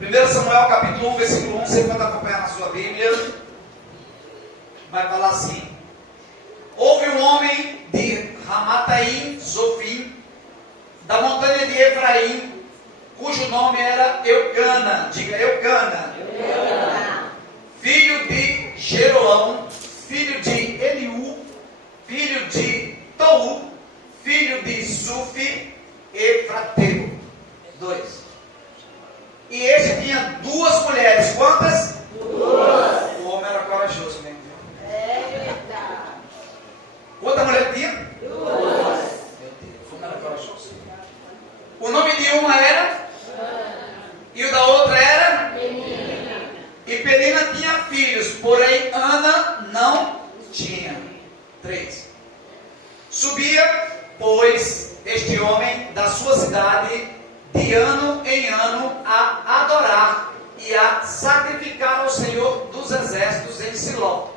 1 Samuel capítulo 1, versículo 1, você pode acompanhar na sua Bíblia. Vai falar assim: houve um homem de Ramataim Zofim, da montanha de Efraim, cujo nome era Eucana, diga Eucana, filho de Jeroão, filho de Eliú, filho de Tou, filho de Sufi, Efrateu. 2. E este tinha 2 mulheres. Quantas? 2. O homem era corajoso mesmo. Quanta mulher tinha? 2. Meu Deus, o homem era corajoso. O nome de uma era? E o da outra era? Penina. E Penina tinha filhos, porém Ana não tinha. 3. Subia, pois, este homem da sua cidade de ano em ano a adorar e a sacrificar ao Senhor dos exércitos em Siló.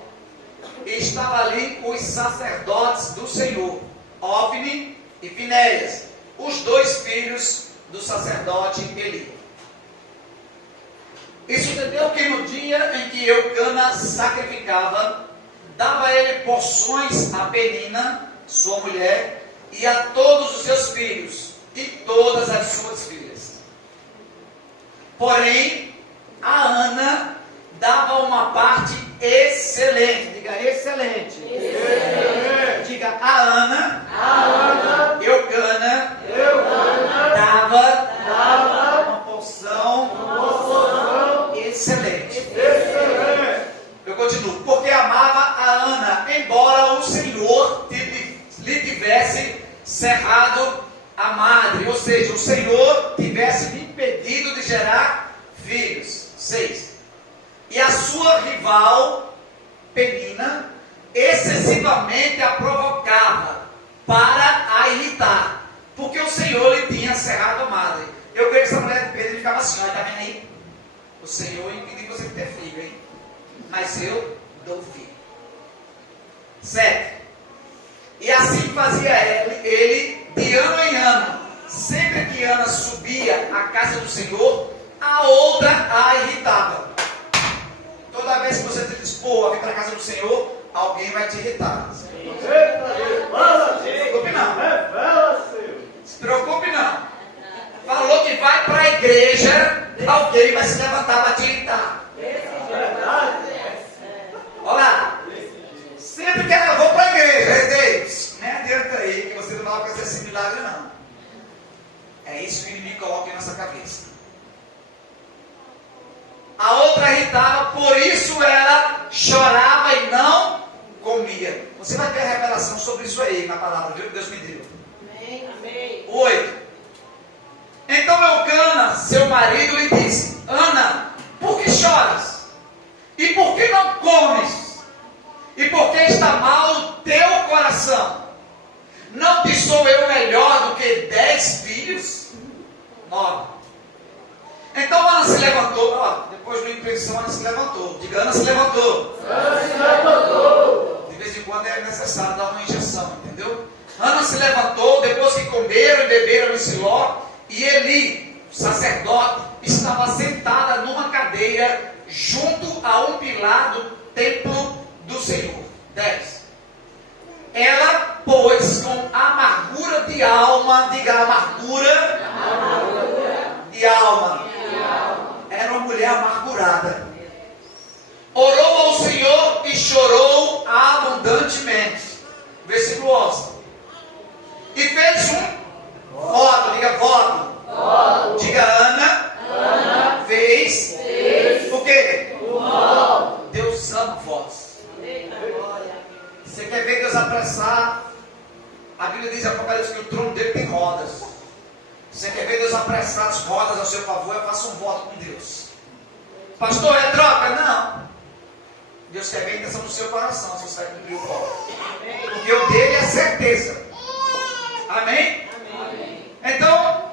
E estava ali os sacerdotes do Senhor, Ofni e Finéias, os 2 filhos do sacerdote Eli. E sucedeu que no dia em que Eucana sacrificava, dava ele porções a Penina, sua mulher, e a todos os seus filhos, e todas as suas filhas. Porém, a Ana dava uma parte excelente. Diga excelente. Excelente. Diga a Ana, Eucana, dava uma porção excelente. Eu continuo. Porque amava a Ana, embora o Senhor lhe tivesse cerrado a madre, ou seja, o Senhor tivesse lhe impedido de gerar filhos. 6. E a sua rival, Penina, excessivamente a provocava para a irritar, porque o Senhor lhe tinha cerrado a madre. Eu creio que essa mulher de Pedro ficava assim: olha, está vendo aí? O Senhor impediu você de ter filho, hein? Mas eu dou filho. 7. E assim fazia ele de ano em ano. Sempre que Ana subia à casa do Senhor, a outra a irritava. Toda vez que você se dispor a vir para a casa do Senhor, alguém vai te irritar. Não se preocupe não. Se preocupe não. Falou que vai para a igreja, alguém vai se levantar para te irritar. Olha lá. Sempre que eu vou para a igreja, nem adianta aí que você não vai fazer esse milagre não. É isso que o inimigo coloca em nossa cabeça. A outra irritava, por isso ela chorava e não comia. Você vai ter a revelação sobre isso aí na palavra, viu, que Deus me deu. Amém. 8. Então Eucana, seu marido, lhe disse: Ana, por que choras? E por que não comes? E por que está mal o teu coração? Não te sou eu melhor do que 10 filhos? 9. Então Ana se levantou. Depois do intuição, Ana se levantou. Diga, Ana se levantou. Ana se levantou. De vez em quando é necessário dar uma injeção, entendeu? Ana se levantou depois que comeram e beberam em Siló. E Eli, o sacerdote, estava sentada numa cadeira junto a um pilar do templo do Senhor. 10. Ela, pois, com amargura de alma, diga amargura de alma, era uma mulher amargurada, orou ao Senhor e chorou abundantemente. Versículo 11. E fez um voto, diga voto. Diga Ana fez o quê? Deus ama votos. Você quer ver Deus apressar? A Bíblia diz em Apocalipse que o trono dele tem rodas. Você quer ver Deus apressar as rodas ao seu favor? Eu faço um voto com Deus. Pastor, é troca? Não. Deus quer ver a intenção do seu coração, se você vai cumprir o voto. Porque o dele é certeza. Amém? Então,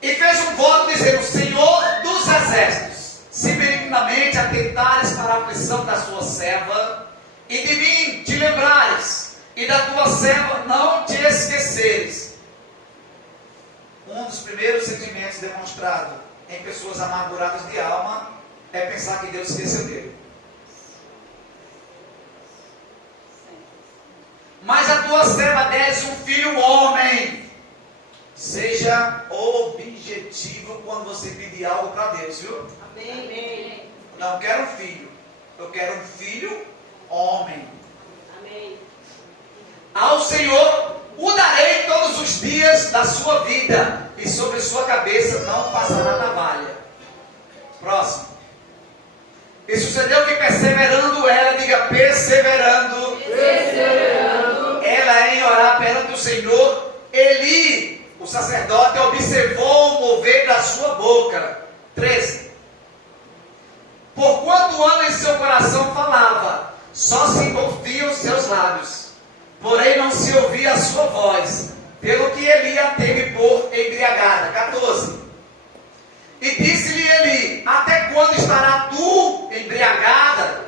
e fez um voto dizendo: Senhor dos exércitos, se benignamente atentares para a aflição da sua serva, e de mim te lembrares, e da tua serva não te esqueceres. Um dos primeiros sentimentos demonstrados em pessoas amarguradas de alma é pensar que Deus esqueceu dele. Mas a tua serva desse um filho homem. Seja objetivo quando você pedir algo para Deus, viu? Amém. Não quero um filho, eu quero um filho homem. Amém. Ao Senhor o darei todos os dias da sua vida, e sobre sua cabeça não passará navalha. Próximo. E sucedeu que perseverando ela, diga perseverando, ela em orar perante o Senhor, Eli, o sacerdote, observou o mover da sua boca. 13. Porquanto Ana em seu coração falava, só se moviam os seus lábios, porém não se ouvia a sua voz, pelo que Eli a teve por embriagada. 14. E disse-lhe Eli, até quando estará tu embriagada?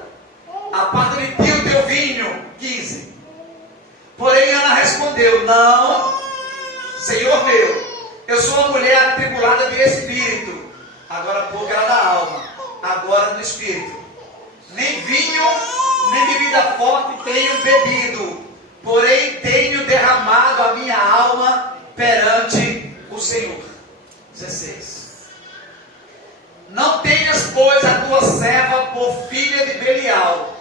Aparta de ti o teu vinho. 15. Porém Ana respondeu, não, Senhor meu, eu sou uma mulher atribulada de espírito. Agora há pouco era da alma, agora no espírito. Nem vinho, nem bebida forte tenho bebido, porém tenho derramado a minha alma perante o Senhor. 16. Não tenhas, pois, a tua serva por filha de Belial,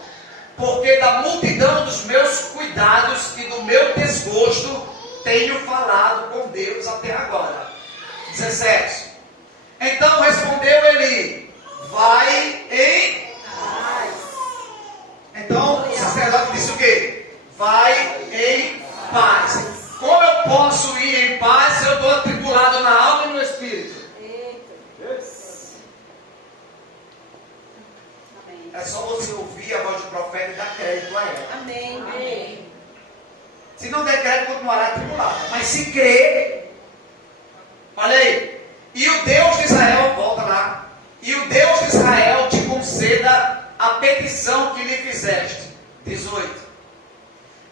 porque da multidão dos meus cuidados e do meu desgosto tenho falado com Deus até agora. 17. Então respondeu Eli, vai em paz. Então o sacerdote disse o quê? Vai em paz. Como eu posso ir em paz se eu estou atribulado na alma e no espírito? É só você ouvir a voz do profeta e dar crédito a ela. Amém. Se não der crédito, continuará atribulado. Mas se crer, olha aí. E o Deus de Israel, volta lá. E o Deus de Israel te conceda a petição que lhe fizeste. 18.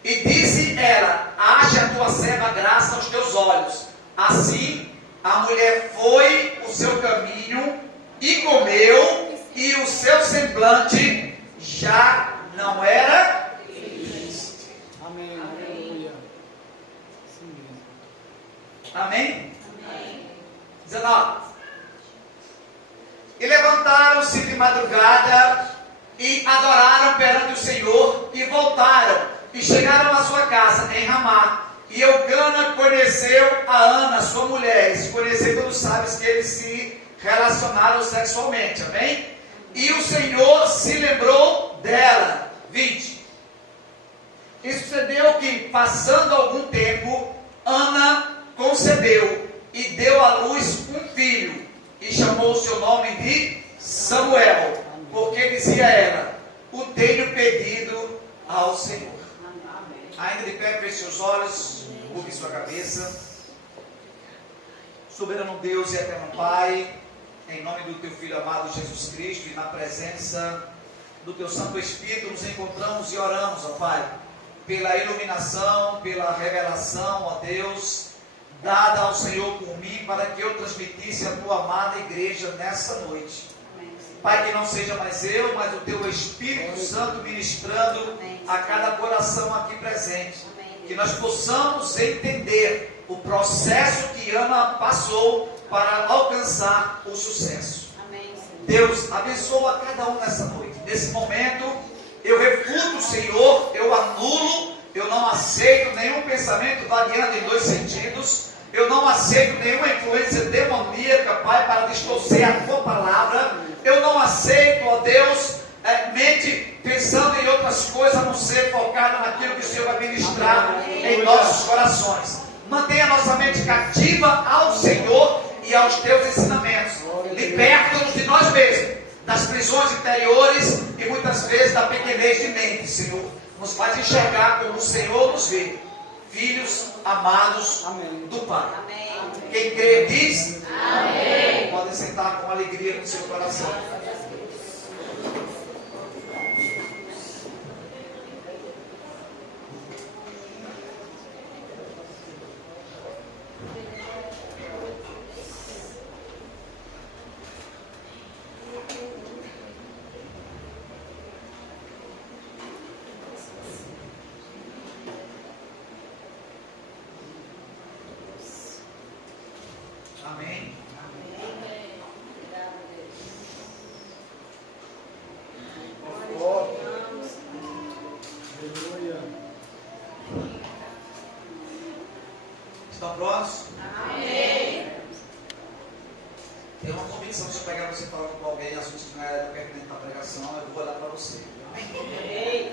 E disse ela, ache a tua serva graça aos teus olhos. Assim, a mulher foi o seu caminho e comeu, e o seu semblante já não era triste. Amém. Aleluia. Amém? 19. E levantaram-se de madrugada e adoraram perante o Senhor e voltaram e chegaram à sua casa em Ramá. E Eucana conheceu a Ana, sua mulher. E se conhecer, todos sabem que eles se relacionaram sexualmente. Amém? E o Senhor se lembrou dela. 20. E sucedeu que, passando algum tempo, Ana concebeu e deu à luz um filho, e chamou o seu nome de Samuel, porque dizia ela, o tenho pedido ao Senhor. Ainda de pé, feche seus olhos, curve sua cabeça. Soberano Deus e eterno Pai, em nome do teu Filho amado Jesus Cristo e na presença do teu Santo Espírito, nos encontramos e oramos, ó Pai, pela iluminação, pela revelação, ó Deus, dada ao Senhor por mim, para que eu transmitisse a tua amada igreja nesta noite. Pai, que não seja mais eu, mas o teu Espírito Santo ministrando a cada coração aqui presente. Que nós possamos entender o processo que Ana passou para alcançar o sucesso. Deus, abençoa cada um nessa noite. Nesse momento, eu refuto, Senhor, eu anulo, eu não aceito nenhum pensamento variando em dois sentidos. Eu não aceito nenhuma influência demoníaca, Pai, para distorcer a tua palavra. Eu não aceito, ó Deus, mente pensando em outras coisas, a não ser focada naquilo que o Senhor vai ministrar em nossos corações. Mantenha nossa mente cativa ao Senhor e aos teus ensinamentos. Liberta-nos de nós mesmos, das prisões interiores e muitas vezes da pequenez de mente, Senhor. Nos faz enxergar como o Senhor nos vê. Filhos amados do Pai. Amém. Quem crê diz Amém. Podem sentar com alegria no seu coração. prontos? Amém. Tem uma convicção, se eu pegar você falando com alguém, assunto que não é pertinente para a pregação, eu vou olhar para você. Amém.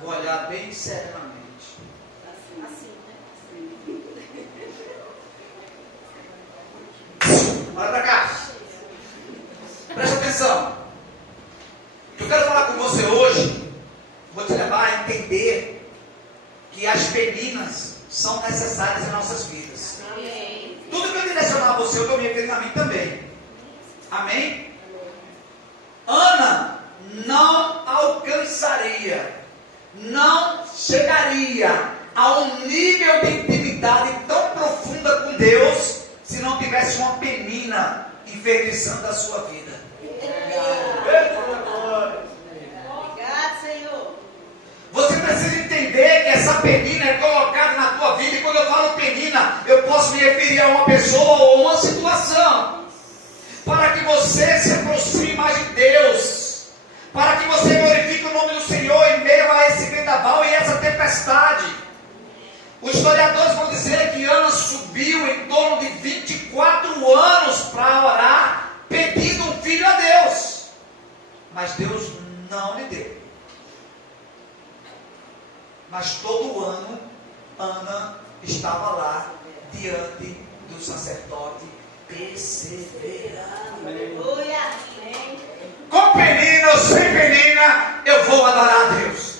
Vou olhar bem seriamente. Assim, Olha para cá. Presta atenção. O que eu quero falar com você hoje, vou te levar a entender que as peninas são necessárias em nossas vidas. Amém. Tudo que eu direcionar a você, eu estou me referindo a mim também. Amém? Ana não alcançaria, não chegaria a um nível de intimidade tão profunda com Deus se não tivesse uma penina enfeitiçando a sua vida. Obrigado, Senhor. Você precisa entender que essa penina é colocada na tua vida, e quando eu falo penina, eu posso me referir a uma pessoa ou uma situação, para que você se aproxime mais de Deus, para que você glorifique o nome do Senhor em meio a esse vendaval e essa tempestade. Os historiadores vão dizer que Ana subiu em torno de 24 anos para orar, pedindo um filho a Deus, mas Deus não lhe deu. Mas todo ano, Ana estava lá, diante do sacerdote, perseverando. Aleluia. Amém. Com penina ou sem penina, eu vou adorar a Deus.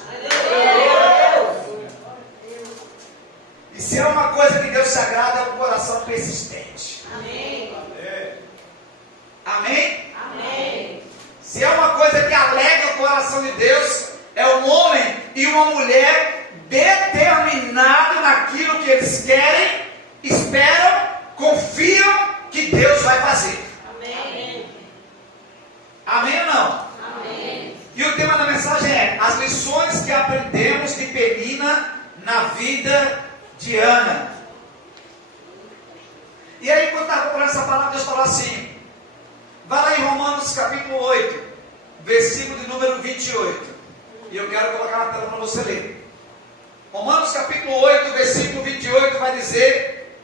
E se é uma coisa que Deus se agrada, é um coração persistente. Amém. Amém? Amém. Se é uma coisa que alegra o coração de Deus, é um homem e uma mulher determinado naquilo que eles querem, esperam, confiam que Deus vai fazer. Amém. Amém ou não? Amém. E o tema da mensagem é as lições que aprendemos de Penina na vida de Ana. E aí, quando estava falando essa palavra, Deus falou assim: vai lá em Romanos capítulo 8, versículo de número 28. E eu quero colocar na tela para você ler. Romanos capítulo 8, versículo 28 vai dizer,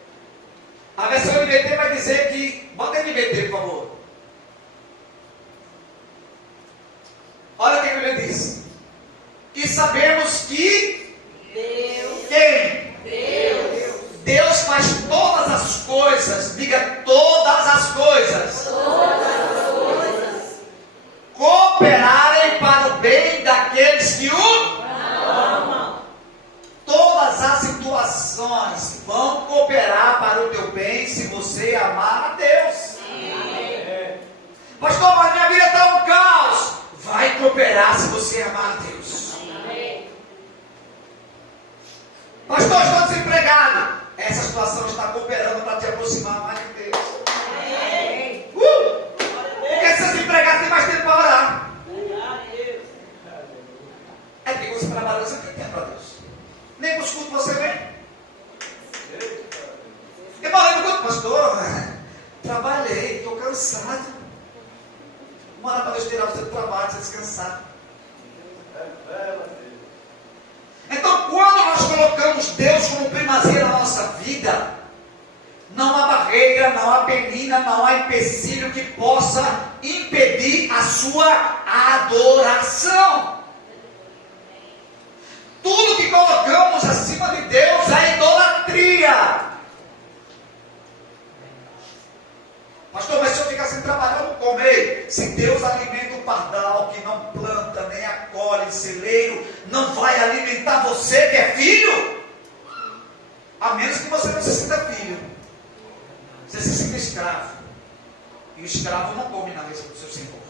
a versão NVT vai dizer que, bota a NVT, por favor. Olha o que a Bíblia diz. E sabemos que Deus. quem? Deus. Deus faz todas as coisas, diga todas as coisas, cooperarem para o bem daqueles que o Amam. Todas as situações vão cooperar para o teu bem se você amar a Deus. Pastor, mas minha vida está um caos. Vai cooperar se você amar a Deus. Pastor, estou desempregado. Essa situação está cooperando para te aproximar mais de Deus. Porque se você empregar, tem mais tempo para orar. É porque você trabalha, você tem tempo para Deus. Nem para os cultos você vem. Eu falei no culto, pastor, trabalhei, estou cansado. Uma hora para Deus tirar você do trabalho, você descansar. Então, quando nós colocamos Deus como primazia na nossa vida, não há barreira, não há penina, não há empecilho que possa impedir a sua adoração. Tudo que colocamos acima de Deus é idolatria. Pastor, mas se eu ficar sem trabalhar, eu não comer. Se Deus alimenta o pardal que não planta, nem acolhe celeiro, não vai alimentar você que é filho? A menos que você não se sinta filho. Você se sinta escravo. E o escravo não come na mesa do seu Senhor.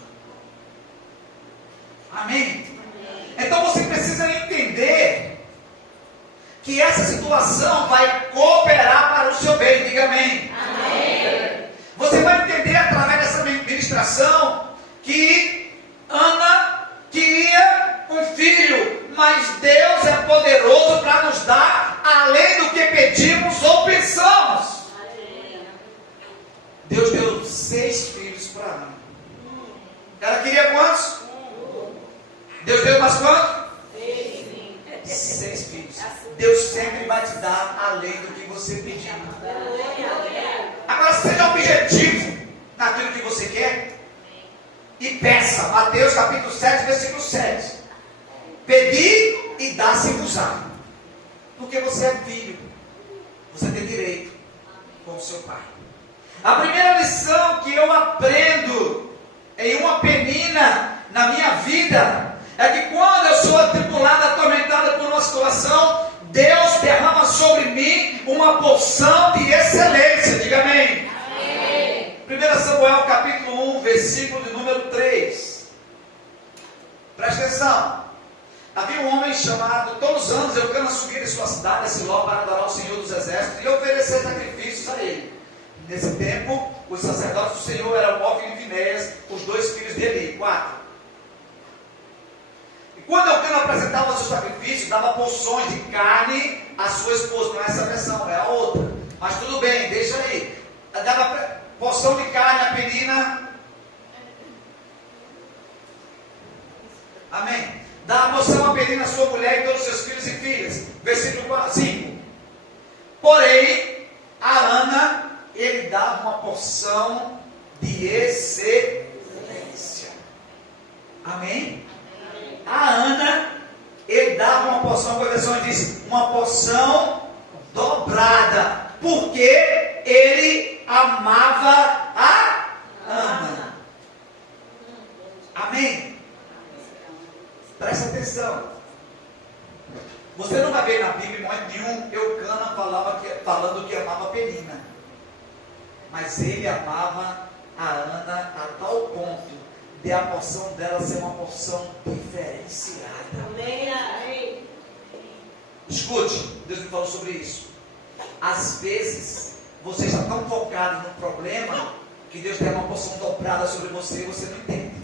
Amém? Então você precisa entender que essa situação vai cooperar para o seu bem. Diga amém. Amém. Você vai entender através dessa ministração que Ana queria um filho, mas Deus é poderoso para nos dar além do que pedimos ou pensamos. Deus deu 6 filhos para Ana. Ela queria quantos? Deus deu mais quantos? 6 filhos. Deus sempre vai vai te dar além do que você pedir. Agora seja objetivo naquilo que você quer e peça. Mateus capítulo 7, versículo 7. Pedi e dá-se-vos-á. Porque você é filho. Você tem direito com o seu pai. A primeira lição que eu aprendo em uma penina na minha vida é que quando eu sou atribulado, atormentado por uma situação, Deus derrama sobre mim uma porção de excelência. Diga amém. Amém. 1 Samuel capítulo 1, versículo de número 3. Presta atenção. Havia um homem chamado, todos os anos Eucana subia de sua cidade a Siló para adorar o Senhor dos Exércitos e oferecer sacrifícios a ele. Nesse tempo, os sacerdotes do Senhor eram Ofni e Finéias, os 2 filhos de Eli, 4. E quando Eucana apresentava o seu sacrifício, dava porções de carne à sua esposa. Não é essa versão, é a outra. Mas tudo bem, deixa aí. Dava porção de carne à penina. Amém. Dá a porção à penina à sua mulher e todos os seus filhos e filhas. Versículo 5. Porém, a Ana, ele dava uma porção de excelência. Amém? A Ana, ele dava uma porção, a versão diz, uma porção dobrada. Porque ele amava a Ana. Amém? Presta atenção. Você não vai ver na Bíblia em momento nenhum Eucana falando que amava Penina. Mas ele amava a Ana a tal ponto de a porção dela ser uma porção diferenciada. Amém. Escute, Deus me falou sobre isso. Às vezes, você está tão focado no problema que Deus tem uma porção dobrada sobre você e você não entende.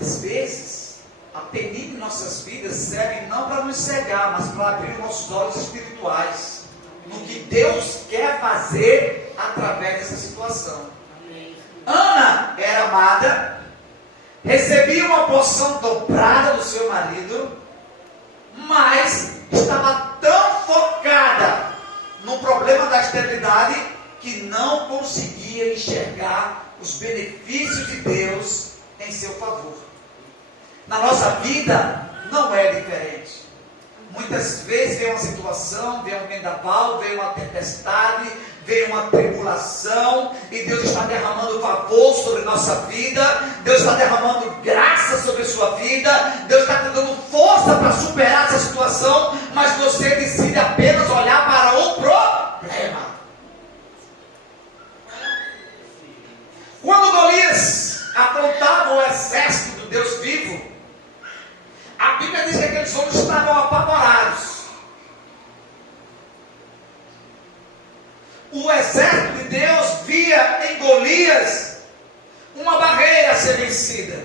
Às vezes, a penina em nossas vidas serve não para nos cegar, mas para abrir nossos olhos espirituais no que Deus quer fazer através dessa situação. Amém. Ana era amada, recebia uma porção dobrada do seu marido, mas estava tão focada no problema da esterilidade que não conseguia enxergar os benefícios de Deus em seu favor. Na nossa vida não é diferente. Muitas vezes vem uma situação, vem um vendaval, vem uma tempestade, vem uma tribulação, e Deus está derramando favor sobre nossa vida, Deus está derramando graça sobre sua vida, Deus está te dando força para superar essa situação, mas você decide apenas olhar para o problema. Quando Golias apontava o exército do Deus vivo, a Bíblia diz que aqueles homens estavam apavorados. O exército de Deus via em Golias uma barreira a ser vencida.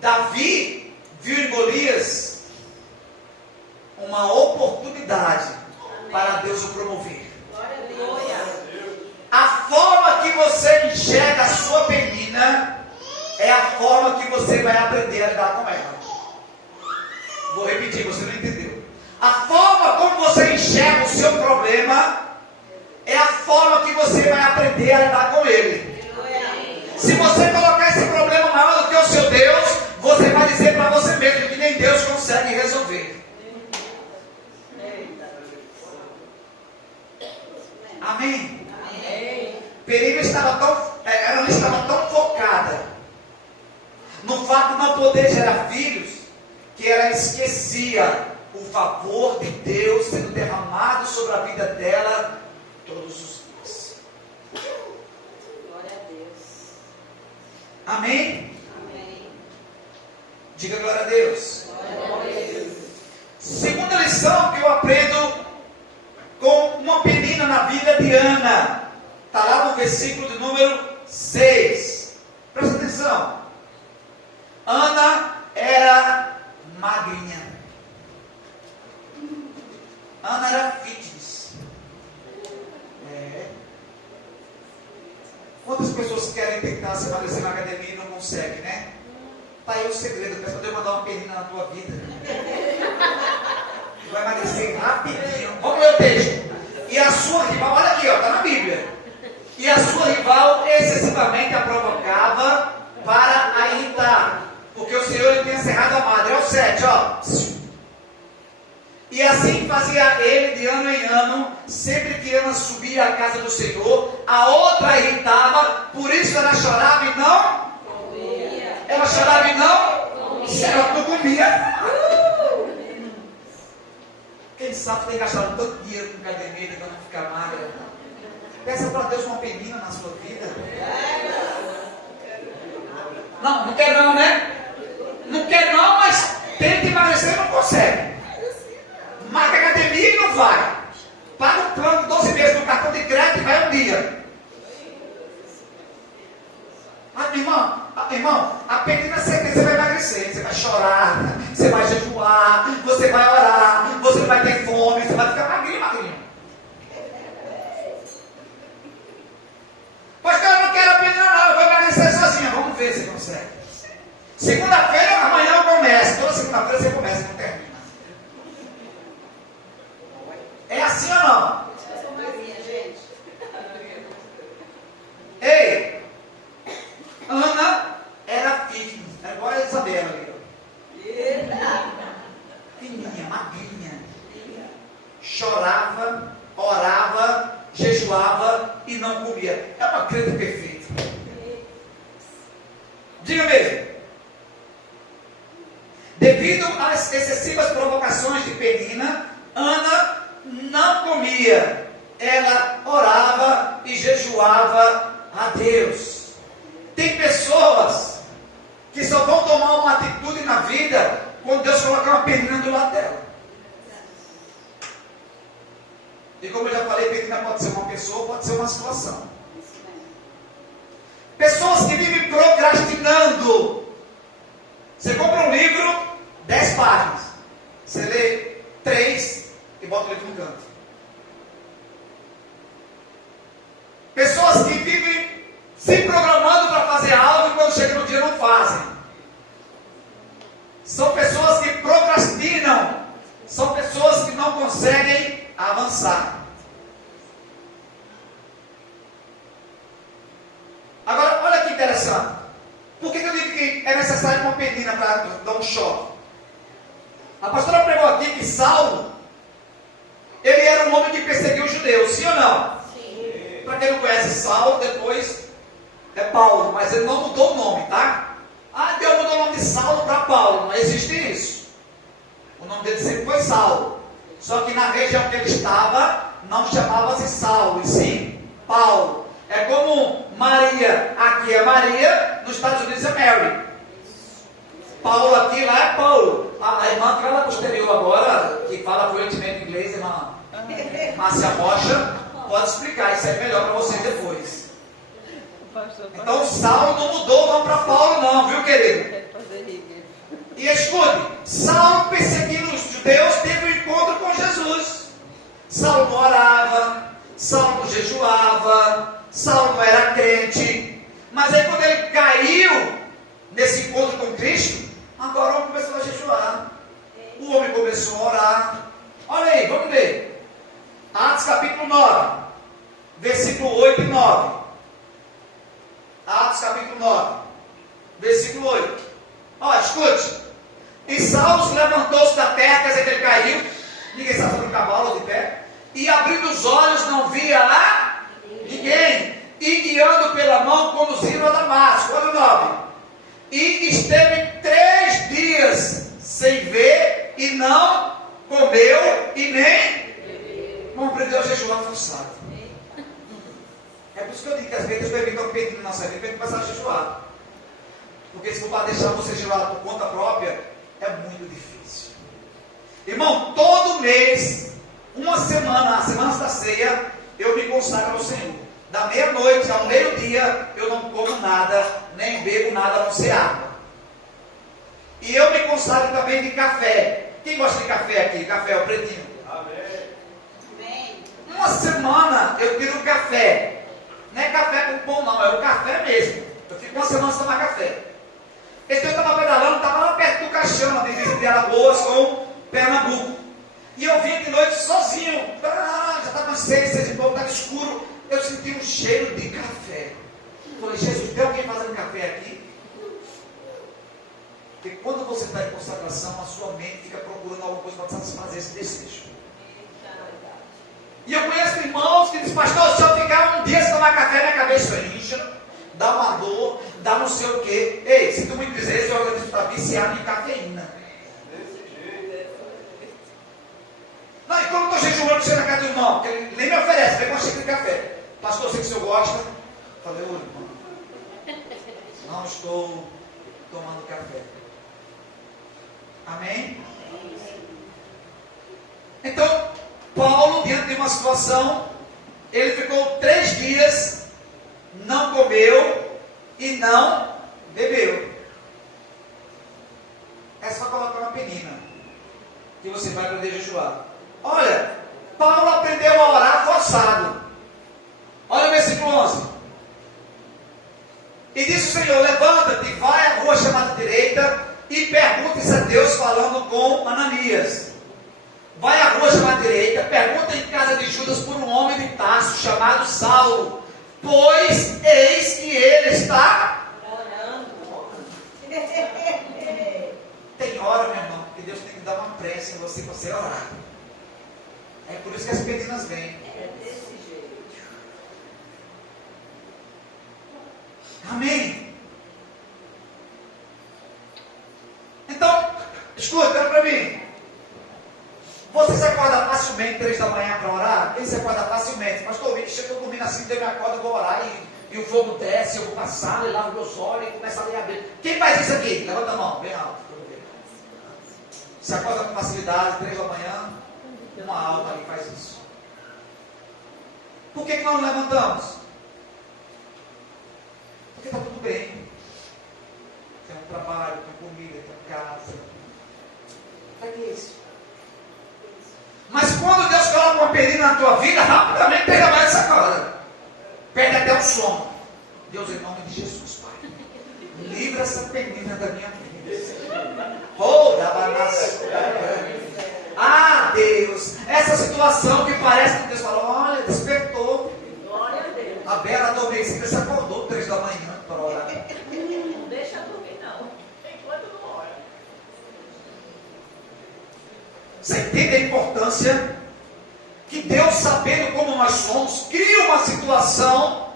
Davi viu em Golias uma oportunidade para Deus o promover. A forma que você enxerga a sua penina é a forma que você vai aprender a lidar com ela. Vou repetir, você não entendeu. A forma como você enxerga o seu problema é a forma que você vai aprender a lidar com ele. Se você colocar esse problema maior do que o seu Deus, você vai dizer para você mesmo que nem Deus consegue resolver. Amém? Penina ela estava tão focada no fato de não poder gerar filhos, que ela esquecia o favor de Deus sendo derramado sobre a vida dela todos os dias. Glória a Deus. Amém? Amém. Diga glória a Deus. Glória a Deus. Segunda lição que eu aprendo com uma penina na vida de Ana. Está lá no versículo de número 6. Presta atenção. Ana era magrinha. Ana era fitness. Quantas pessoas querem tentar se emagrecer na academia e não conseguem, né? Tá aí o segredo, peço para Deus mandar uma penina na tua vida. Tu vai emagrecer rapidinho. Vamos ler o texto. E a sua rival, olha aqui, está na Bíblia. E a sua rival excessivamente a provocava para a irritar. Porque o Senhor lhe tinha cerrado a madre. É o 7, ó. E assim fazia ele de ano em ano, sempre que Ana subia à casa do Senhor, a outra irritava, por isso ela chorava e não comia. Ela chorava e não comia. Ela não comia. Quem sabe tem gastado tanto dinheiro com academia para não ficar magra. Peça para Deus uma penina na sua vida. Não quer não, né? Não quer não, mas tem que emagrecer e não consegue. Marca academia e não vai. Paga um plano de 12 meses no cartão de crédito e vai um dia. Irmão, a penina você vai emagrecer, você vai chorar, você vai jejuar, você vai orar, você não vai ter fome, você vai ficar magrinho. Pastor, eu não quero a penina não, eu vou emagrecer sozinha. Vamos ver se consegue. Segunda-feira, amanhã eu começo. Toda segunda-feira você começa e não termina. É assim ou não? Ei, Ana era fitness, era igual a Isabela ali. Fininha, magrinha. Chorava, orava, jejuava e não comia. É uma crente perfeita. Diga mesmo. Devido às excessivas provocações de Penina, Ana não comia. Ela orava e jejuava a Deus. Tem pessoas que só vão tomar uma atitude na vida quando Deus colocar uma penina do lado dela. E como eu já falei, penina pode ser uma pessoa, pode ser uma situação. Pessoas que vivem procrastinando. Você compra um livro, 10 páginas. Você lê 3 e bota o livro no canto. Pessoas que vivem se programando para fazer algo e quando chega no dia não fazem. São pessoas que procrastinam. São pessoas que não conseguem avançar. Agora, olha que interessante. Por que eu digo que é necessário uma penina para dar um choque? A pastora pregou aqui que Saulo, ele era um homem que perseguiu os judeus, sim ou não? Sim. Para quem não conhece Saulo, depois é Paulo, mas ele não mudou o nome, tá? Deus mudou o nome de Saulo para Paulo, não existe isso. O nome dele sempre foi Saulo. Só que na região que ele estava, não chamava-se Saulo, e sim Paulo. É como Maria, aqui é Maria, nos Estados Unidos é Mary. Paulo aqui, lá é Paulo. A irmã que fala posterior agora, que fala fluentemente inglês, irmã Márcia Rocha, pode explicar, isso é melhor para vocês depois. Então Saulo não mudou o nome para Paulo não, viu querido? E escute, Saulo perseguindo os judeus teve um encontro com Jesus. Saulo não orava, Saulo não jejuava, Saulo não era crente, mas aí quando ele caiu nesse encontro com Cristo, agora o homem começou a jejuar, o homem começou a orar. Olha aí, vamos ver Atos capítulo 9 versículo 8 e 9. Atos capítulo 9 versículo 8. Olha, escute. E Saulo levantou-se da terra, quer dizer que ele caiu, ninguém sabe sobre um cavalo ou de pé, e abrindo os olhos não via a ninguém, e guiando pela mão conduziram a Damasco. Olha o 9. E esteve 3 dias sem ver e não comeu e nem não aprendeu a jejuar forçado. É por isso que eu digo que às vezes Deus permite um pedido na nossa vida para começar a jejuar. Porque se for para deixar você jejuar por conta própria, é muito difícil. Irmão, todo mês, uma semana, as semanas da ceia, eu me consagro ao Senhor. Da meia-noite ao meio-dia, eu não como nada, nem bebo nada, a não ser água. E eu me consagro também de café. Quem gosta de café aqui? Café é o pretinho. Amém. Uma semana eu tiro café. Não é café com pão não, é o café mesmo. Eu fico uma semana sem tomar café. Então eu estava pedalando, estava lá perto do Caixão, na divisa de Alagoas com Pernambuco. E eu vim de noite sozinho, já estava às 6 e pouco, estava escuro. Eu senti um cheiro de café. Falei, Jesus, tem alguém fazendo café aqui? Porque quando você está em consagração, a sua mente fica procurando alguma coisa para satisfazer esse desejo. E eu conheço irmãos que dizem, pastor, se eu ficar um dia sem tomar café, minha cabeça incha, dá uma dor, dá não sei o quê. Ei, sinto muito dizer, esse organismo está viciado em cafeína. Não, e quando eu estou jejuando, você na casa do irmão, porque ele nem me oferece, vem com uma xícara de café. Pastor, eu sei que o senhor gosta. Falei, ô irmão, não estou tomando café. Amém? Então, Paulo, diante de uma situação, ele ficou 3 dias, não comeu e não bebeu. É só colocar uma penina, que você vai aprender a jejuar. Olha, Paulo aprendeu a orar forçado. Olha o versículo 11. E disse o Senhor, levanta-te, vai à rua chamada direita e pergunte a Deus falando com Ananias. Vai à rua chamada direita, pergunta em casa de Judas por um homem de Tarso chamado Saulo, pois eis que ele está orando. Tem hora, meu irmão, que Deus tem que dar uma pressa em você para você orar. É por isso que as pedidas vêm. É desse jeito. Amém? Então, escuta para mim. Você se acorda facilmente 3 da manhã para orar? Quem se acorda facilmente? Pastor, Vitor, chega eu dormindo assim, daí me acordo, eu vou orar e o fogo desce, eu vou passar, e lavo meus olhos e começa a ler a Bíblia. Quem faz isso aqui? Levanta a mão, bem alto. Se acorda com facilidade, 3 da manhã, uma alma ali faz isso. Por que nós não levantamos? Porque está tudo bem. Tem um trabalho, tem comida, tem casa. Para que isso? Mas quando Deus coloca uma penina na tua vida, rapidamente pega mais essa corda. Perde até o sono. Deus, em nome de Jesus, Pai, livra essa penina da minha vida. Oh, ah, Deus, essa situação que parece que Deus falou, olha, despertou. Glória a Deus. A Bela adormecida se acordou 3 da manhã para orar. Não deixa dormir, não. Enquanto não ora. Você entende a importância que Deus, sabendo como nós somos, cria uma situação,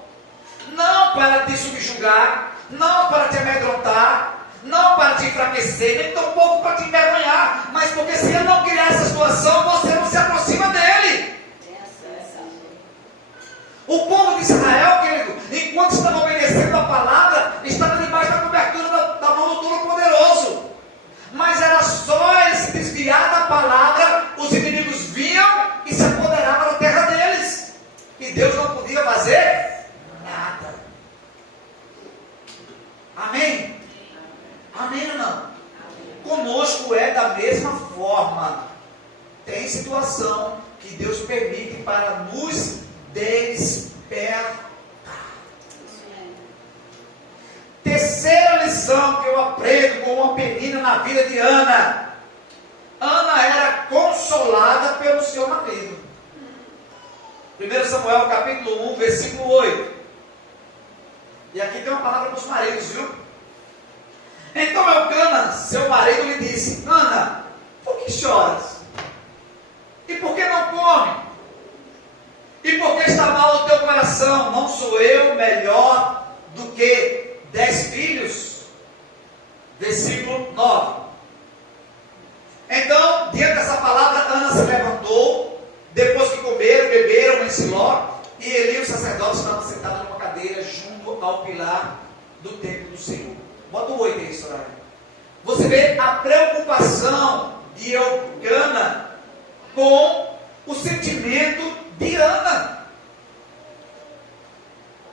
não para te subjugar, não para te amedrontar, não para te enfraquecer, nem tampouco para te envergonhar, mas porque se Ele não criar essa situação, você não se aproxima dEle. O povo de Israel, querido, enquanto estava obedecendo a palavra, estava debaixo da cobertura da mão do Todo-Poderoso. Mas era só eles se desviar da palavra, os inimigos vinham e se apoderavam da terra deles. E Deus não podia fazer nada. Amém? Amém ou não? Conosco é da mesma forma. Tem situação que Deus permite para nos despertar. Terceira lição que eu aprendo com uma penina na vida de Ana. Ana era consolada pelo seu marido. 1 Samuel capítulo 1, versículo 8. E aqui tem uma palavra para os maridos, viu? Então Elcana, seu marido, lhe disse: Ana, por que choras? E por que não come? E por que está mal o teu coração? Não sou eu melhor do que 10 filhos? Versículo 9. Então, diante dessa palavra, Ana se levantou, depois que comeram, beberam em Siló, e Eli, o sacerdote, estava sentado numa cadeira junto ao pilar do templo do Senhor. Bota o 8 aí, Soraya. Você vê a preocupação de Elcana com o sentimento de Ana.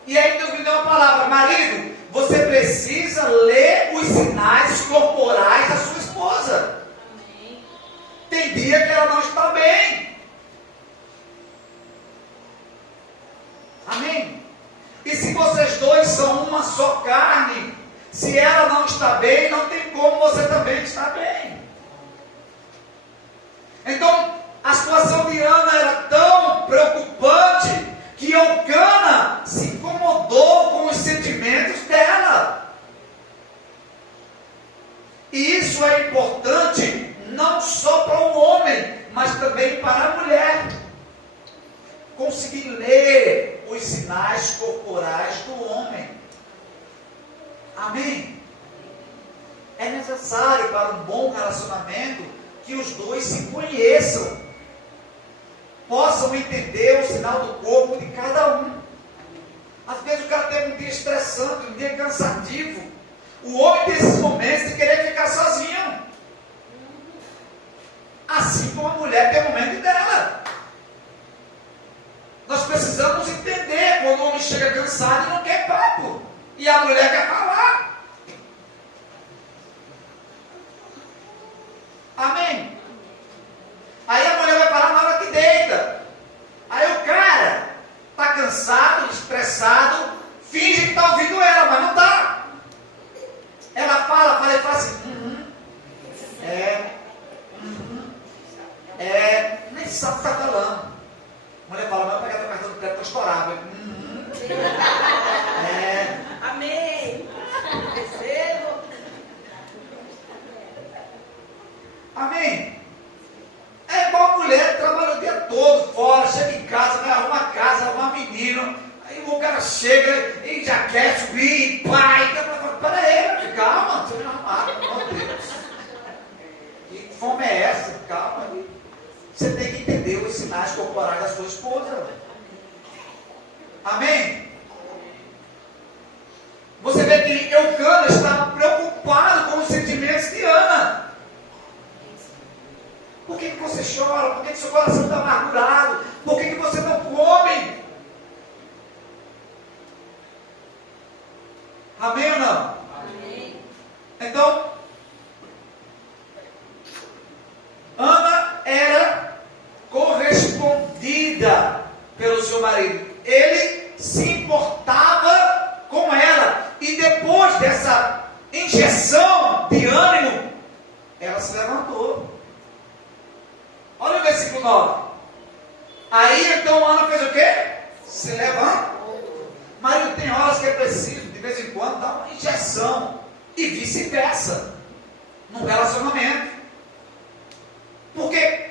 E aí Deus me deu uma palavra: marido, você precisa ler os sinais corporais da sua esposa. Amém. Tem dia que ela não está bem. Amém? E se vocês dois são uma só carne, Se ela não está bem, não tem como você também estar bem. Então, a situação de Ana era tão preocupante que Eucana se incomodou com os sentimentos dela. E isso é importante não só para o homem, mas também para a mulher. Conseguir ler os sinais corporais do homem. Amém? É necessário para um bom relacionamento que os dois se conheçam, possam entender o sinal do corpo de cada um. Às vezes o cara tem um dia estressante, um dia cansativo. O homem tem esses momentos de querer ficar sozinho. Assim como a mulher tem o momento dela. Nós precisamos entender quando o homem chega cansado e não quer papo. E a mulher quer falar. Amém? Aí a mulher vai falar na hora que deita. Aí o cara está cansado, estressado, finge que está ouvindo ela, mas não está. Ela fala e fala assim, nem sabe o que está falando. A mulher fala, vai pegar teu cartão de crédito, estou estourado. Amém. Recebo. Amém? É igual a mulher que trabalha o dia todo fora, chega em casa, vai arrumar a casa, arrumar menino, aí o cara chega e já quer subir, pai, para aí, calma, você vai arrumar, pelo amor de Deus. Que fome é essa? Calma aí. Você tem que entender os sinais corporais da sua esposa. Amém? Você vê que Eucana estava preocupado com os sentimentos de Ana. Por que você chora? Por que seu coração está amargurado? Por que você não come? Amém ou não? Amém. Então, Ana era correspondida pelo seu marido. Ele se importava com ela. E depois dessa injeção de ânimo, ela se levantou. Olha o versículo 9. Aí então Ana fez o quê? Se levantou. Marido tem horas que é preciso, de vez em quando, dar uma injeção. E vice-versa. Num relacionamento. Porque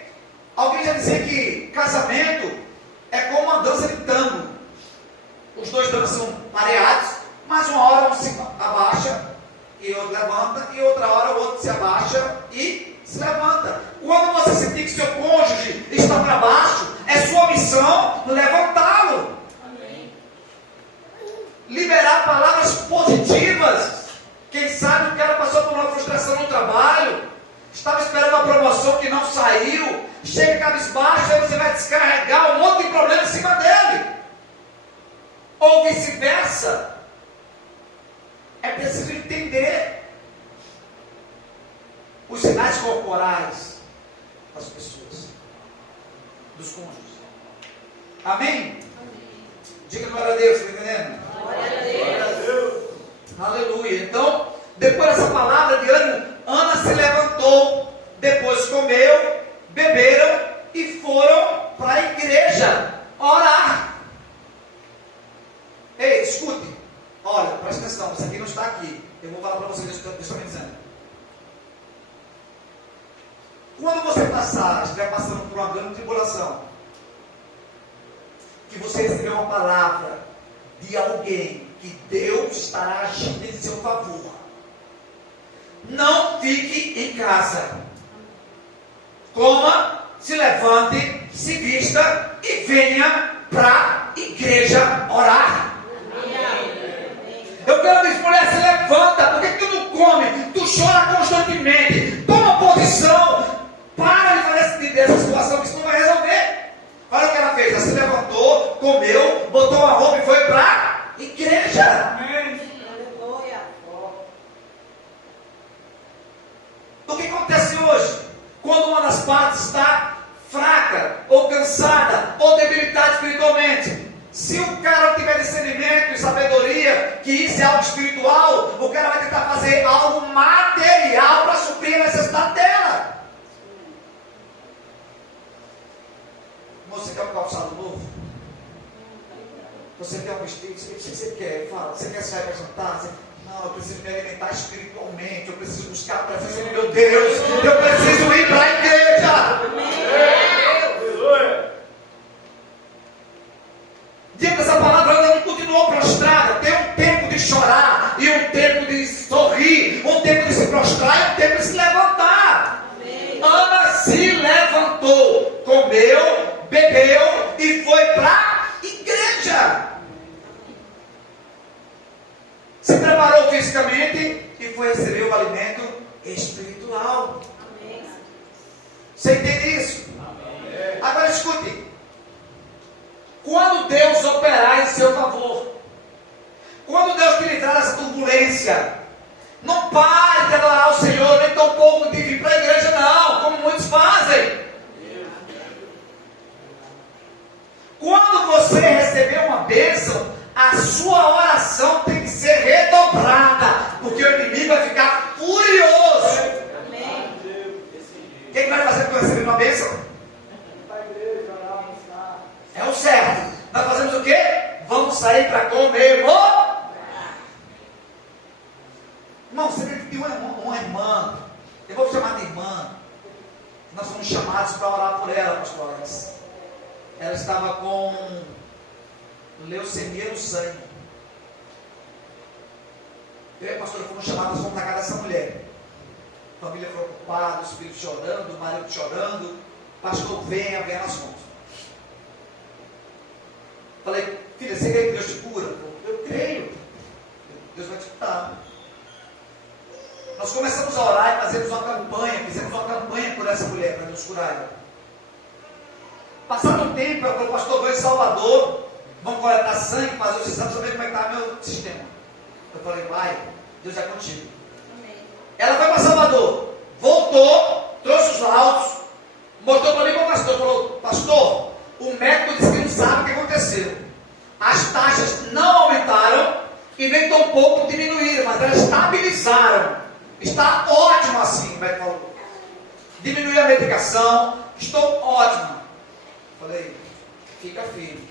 alguém já dizia que casamento é como uma dança de tango. Os dois dançam pareados, mas uma hora um se abaixa e outro levanta, e outra hora o outro se abaixa e se levanta. Quando você sentir que seu cônjuge está para baixo, é sua missão levantá-lo. Amém. Liberar palavras positivas. Quem sabe o cara passou por uma frustração no trabalho, estava esperando uma promoção que não saiu, chega cabisbaixo, aí você vai descarregar um monte de problema em cima dele. Ou vice-versa. É preciso entender os sinais corporais das pessoas, dos cônjuges. Amém? Amém. Diga glória a Deus, está entendendo? Glória a Deus. Aleluia. Então, depois dessa palavra de ânimo, Ana se levantou, depois comeu, beberam e foram para a igreja orar. Ei, escute. Olha, presta atenção, isso aqui não está aqui. Eu vou falar para vocês, deixa eu me dizendo. Quando você estiver passando por uma grande tribulação, que você receber uma palavra de alguém que Deus estará agindo em seu favor, não fique em casa. Coma, se levante, se vista e venha para a igreja orar. Eu quero dizer, mulher, se levanta. Por que tu não come? Tu chora constantemente. Toma posição. Para de fazer dessa situação, que isso não vai resolver. Olha o que ela fez. Ela se levantou, comeu, botou uma roupa e foi para a igreja. Amém. O que acontece hoje? Quando uma das partes está fraca, ou cansada, ou debilitada espiritualmente. Se o cara não tiver discernimento e sabedoria, que isso é algo espiritual, o cara vai tentar fazer algo material para suprir a necessidade dela. Você quer um calçado novo? Você quer um vestido? O que você quer? Fala, você quer sair para jantar? Não, eu preciso me alimentar espiritualmente, eu preciso buscar a presença de meu Deus, eu preciso ir para a igreja. Diante dessa palavra, ela não continuou prostrada. Tem um tempo de chorar e um tempo de sorrir, um tempo de se prostrar e um tempo de se levantar. Amém. Ana se levantou, comeu, bebeu e foi para a igreja. Se preparou fisicamente e foi receber o alimento espiritual. Amém. Você entende isso? Amém. Agora escute. Quando Deus operar em seu favor, quando Deus te livrar dessa turbulência, não pare de adorar o Senhor, nem tão pouco de vir para a igreja, não, como muitos fazem. Quando você receber uma bênção, a sua oração tem que ser redobrada, porque o inimigo vai ficar furioso. O que vai fazer quando receber uma bênção? É o certo. Nós fazemos o quê? Vamos sair para comemorar. Irmão, você tem uma irmã, eu vou chamar de irmã. Nós fomos chamados para orar por ela, pastores. Ela estava com leucemia no sangue. Eu e a pastora fomos chamados, fomos na casa dessa mulher. A família preocupada, os filhos chorando, o marido chorando. Pastor, venha nós fomos. Falei, filha, você crê que Deus te cura? Eu creio. Deus vai te curar. Nós começamos a orar e fizemos uma campanha por essa mulher, para nos curar ela. Passado um tempo, ela falou, pastor, vou em Salvador, vamos coletar sangue, fazer os exames, saber como é que está meu sistema. Eu falei, vai, Deus é contigo. Amém. Ela foi para Salvador, voltou, trouxe os laudos, mostrou para mim para o pastor, falou, pastor, o médico disse que não sabe o que aconteceu. As taxas não aumentaram e nem tão pouco diminuíram, mas elas estabilizaram. Está ótimo assim, o médico falou. Diminuiu a medicação, estou ótimo. Falei, fica firme.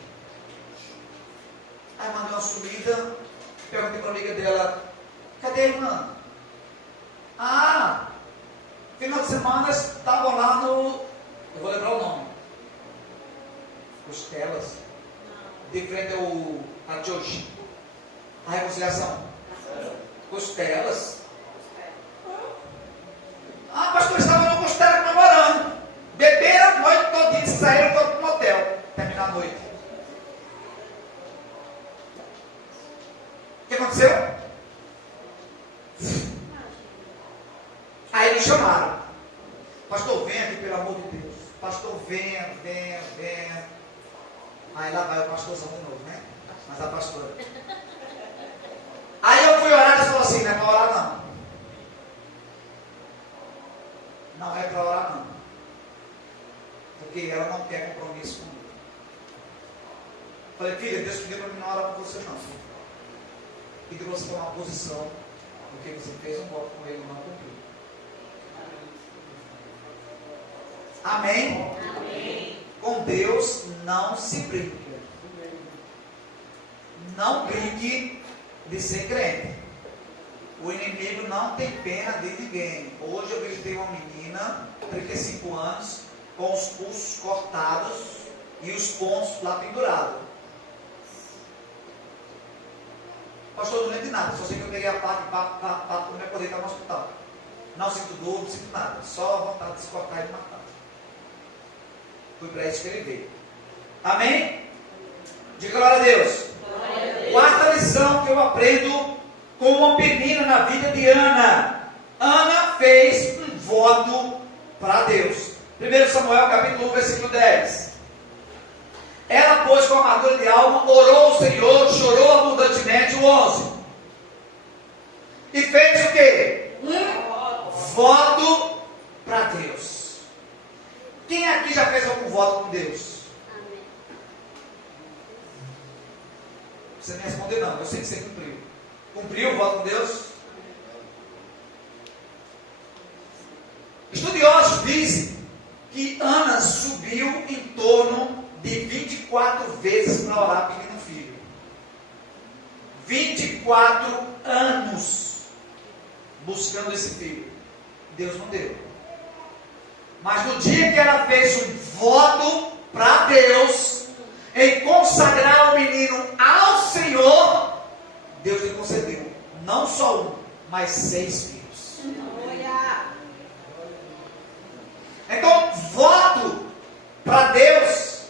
Aí mandou uma sumida, perguntei para a amiga dela, cadê a irmã? Ah, final de semana estavam lá no, eu vou lembrar o nome, Costelas, de frente a Joshi, a reconciliação. Costelas. Ah, pastor, estava no Costela comemorando. Beberam a noite todinha, saíram para o motel, terminar a noite. O que aconteceu? Aí eles chamaram. Pastor, venha aqui, pelo amor de Deus. Pastor, venha. Aí lá vai o pastorzão de novo, né? Mas a pastora. Aí eu fui orar e ela falou assim, não é para orar não. Não é para orar não. Porque ela não quer compromisso comigo. Falei, filha, Deus pediu para mim não orar por você não. Pediu para você tomar uma posição, porque você fez um voto com ele e não cumpriu. Amém? Amém. Com Deus não se brinca. Não brinque de ser crente. O inimigo não tem pena de ninguém. Hoje eu visitei uma menina, 35 anos, com os pulsos cortados e os pontos lá pendurados. Pastor, não lembro de nada, só sei que eu peguei a parte para me poder estar no hospital. Não sinto dor, não sinto nada, só a vontade de se cortar e de matar. Fui para isso que ele veio. Amém? Diga glória a Deus. Glória a Deus. Quarta lição que eu aprendo com uma menina na vida de Ana. Ana fez um voto para Deus. 1 Samuel capítulo 1, versículo 10. Ela, pois, com amargura de alma, orou ao Senhor, chorou abundantemente, o 11. E fez o quê? Um voto para Deus. Quem aqui já fez algum voto com Deus? Amém. Você não respondeu não, eu sei que você cumpriu. Cumpriu o voto com Deus? Estudiosos dizem que Ana subiu em torno de 24 vezes para orar pedindo um filho. 24 anos buscando esse filho. Deus não deu. Mas no dia que ela fez um voto para Deus, em consagrar o menino ao Senhor, Deus lhe concedeu não só um, mas 6 filhos. Então, voto para Deus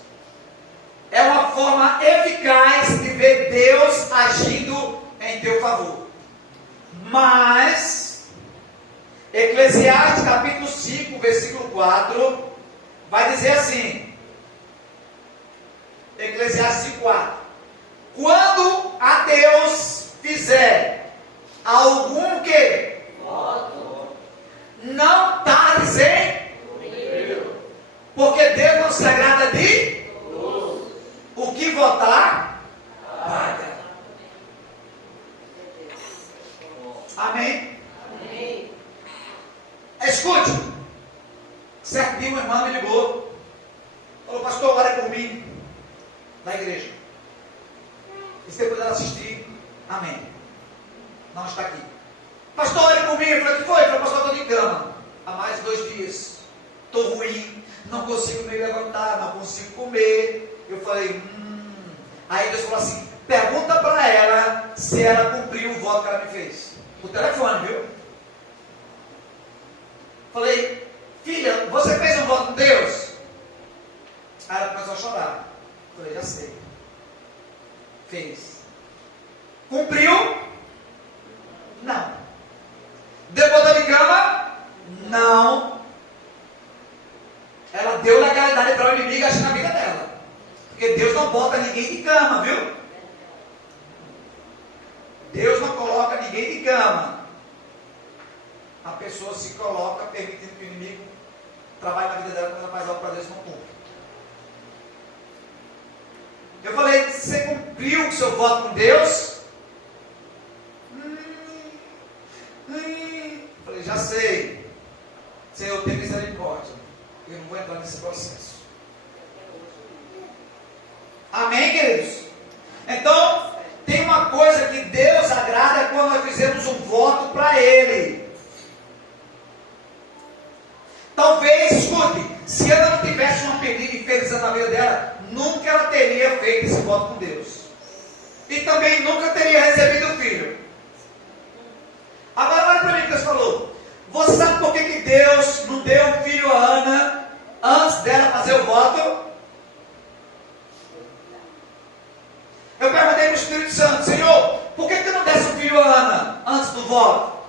é uma forma eficaz de ver Deus agindo em teu favor. Mas, Eclesiastes capítulo 5, versículo 4, vai dizer assim, Eclesiastes 5:4, quando a Deus fizer algum que? Voto. Não tardes em? Porque Deus não se agrada de? O que votar? Paga. Amém? Amém. Escute. Certo dia uma irmã me ligou. Falou, pastor, ore por mim. Na igreja. E se depois ela assistir, amém. Não está aqui. Pastor, ore por mim. Eu falei, o que foi? Eu falei, pastor, estou de cama. Há mais 2 dias. Estou ruim. Não consigo me levantar. Não consigo comer. Eu falei, Aí Deus falou assim, pergunta para ela se ela cumpriu o voto que ela me fez. Por telefone, viu? Falei, filha, você fez um voto com Deus? Aí ela começou a chorar. Falei, já sei. Fez. Cumpriu? Não. Deu botou de cama? Não. Ela deu legalidade para o inimigo agir na vida dela. Porque Deus não bota ninguém de cama, viu? Deus não coloca ninguém de cama. A pessoa se coloca permitindo que o inimigo trabalhe na vida dela quando ela faz algo para Deus, não cumpre. Eu falei, você cumpriu o seu voto com Deus? Falei, já sei. Senhor, tem misericórdia. Eu não vou entrar nesse processo. Amém, queridos? Então, tem uma coisa que Deus agrada quando nós fizemos um voto para Ele. Talvez, escute, se ela não tivesse uma pedida infeliz na vida dela, nunca ela teria feito esse voto com Deus. E também nunca teria recebido o filho. Agora olha para mim o que Deus falou. Você sabe por que Deus não deu um filho a Ana antes dela fazer o voto? Eu perguntei para o Espírito Santo, Senhor, por que não desse um filho a Ana antes do voto?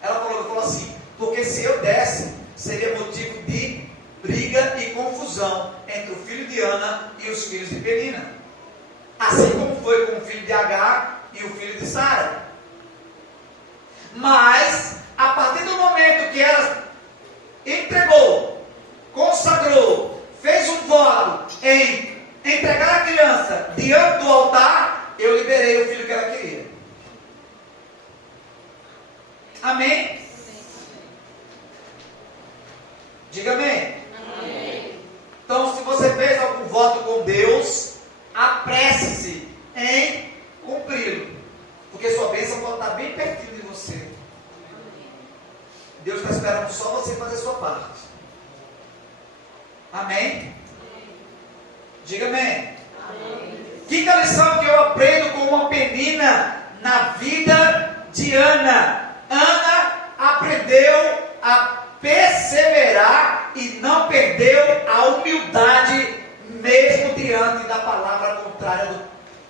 Ela falou assim, porque se eu desse, seria motivo de briga e confusão entre o filho de Ana e os filhos de Penina. Assim como foi com o filho de Agar e o filho de Sara. Mas, a partir do momento que ela entregou, consagrou, fez um voto em entregar a criança diante do altar, eu liberei o filho que ela queria. Amém? Diga amém. Amém. Então, se você fez algum voto com Deus, apresse-se em cumpri-lo. Porque sua bênção pode estar bem pertinho de você. Deus está esperando só você fazer a sua parte. Amém? Diga amém. Amém. Quinta lição que eu aprendo com uma Penina na vida de Ana. Ana aprendeu a perseverar e não perdeu a humildade, mesmo diante da palavra contrária do